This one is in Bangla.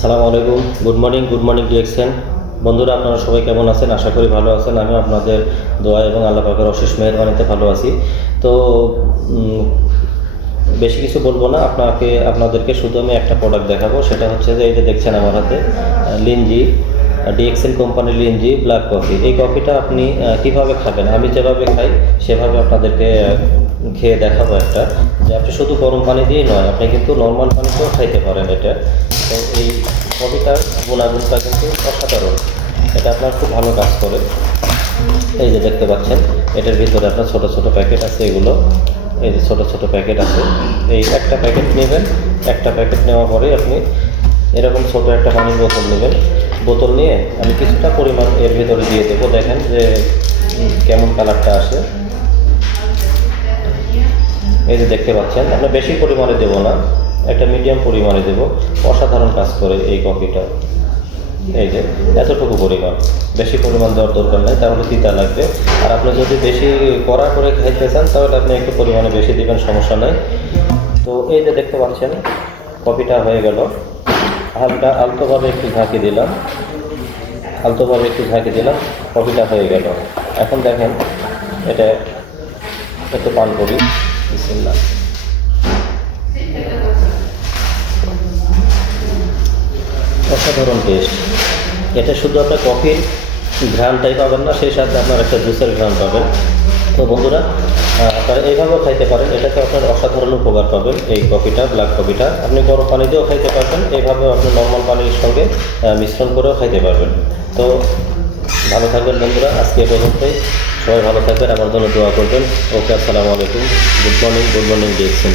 সালামু আলাইকুম, গুড মর্নিং ডিএক্সএন। বন্ধুরা, আপনারা সবাই কেমন আছেন? আশা করি ভালো আছেন। আমি আপনাদের দোয়া এবং আল্লাহ পাকের অশেষ মেহেরবানিতে ভালো আছি। তো বেশি কিছু বলবো না, আপনাদেরকে শুধু আমি একটা প্রোডাক্ট দেখাবো। সেটা হচ্ছে যে এই যে দেখছেন আমার হাতে লিনজি, ডিএক্সএন কোম্পানির লিনজি ব্ল্যাক কফি। এই কফিটা আপনি কিভাবে খাবেন, আমি যেভাবে খাই সেভাবে আপনাদেরকে খেয়ে দেখাবো একটা, যে আপনি শুধু গরম পানি দিয়েই নয়, আপনি কিন্তু নর্মাল পানিতেও খাইতে পারেন এটা। তো এই কফিটার গুণাগুণটা কিন্তু অসাধারণ, এটা আপনার খুব ভালো কাজ করে। এই যে দেখতে পাচ্ছেন, এটার ভিতরে আপনার ছোট ছোট প্যাকেট আছে, এগুলো এই যে ছোট ছোট প্যাকেট আছে। এই একটা প্যাকেট নেবেন, একটা প্যাকেট নেওয়ার পরে আপনি এরকম ছোট একটা পানির বোতল নেবেন। বোতল নিয়ে আমি কিছুটা পরিমাণ এর ভিতরে দিয়ে দেবো। দেখেন যে কেমন কালারটা আসে। এই যে দেখতে পাচ্ছেন, আমরা বেশি পরিমাণে দেবো না, একটা মিডিয়াম পরিমাণে দেব। অসাধারণ কাজ করে এই কফিটা। এই যে এতটুকু পরিমাণ, বেশি পরিমাণ দেওয়ার দরকার নেই, তাহলে তিতা লাগবে। আর আপনি যদি বেশি কড়া করে খাইতে চান তাহলে আপনি একটু পরিমাণে বেশি দিবেন, সমস্যা নেই। তো এই যে দেখতে পাচ্ছেন কফিটা হয়ে গেল। আলতোভাবে একটু ঝাঁকি দিলাম, কফিটা হয়ে গেল। এখন দেখেন এটা একটু পান করি। বিসমিল্লাহ। অসাধারণ টেস্ট। এটা শুধু আপনার কফির ঘ্রাণটাই পাবেন না, সেই সাথে আপনার একটা জুসের ঘ্রাণ পাবেন। তো বন্ধুরা, আপনারা এইভাবেও খাইতে পারেন, এটাতে আপনার অসাধারণ উপকার পাবেন। এই কফিটা, ব্ল্যাক কফিটা আপনি গরম পানি দিয়েও খাইতে পারবেন, এইভাবেও আপনি নর্মাল পানির সঙ্গে মিশ্রণ করেও খাইতে পারবেন। তো ভালো থাকবেন বন্ধুরা, আজকে এ পর্যন্তই। সবাই ভালো থাকবেন, আমার জন্য দোয়া করবেন। ওকে, আসসালামু আলাইকুম, গুড মর্নিং ডিএক্সএন।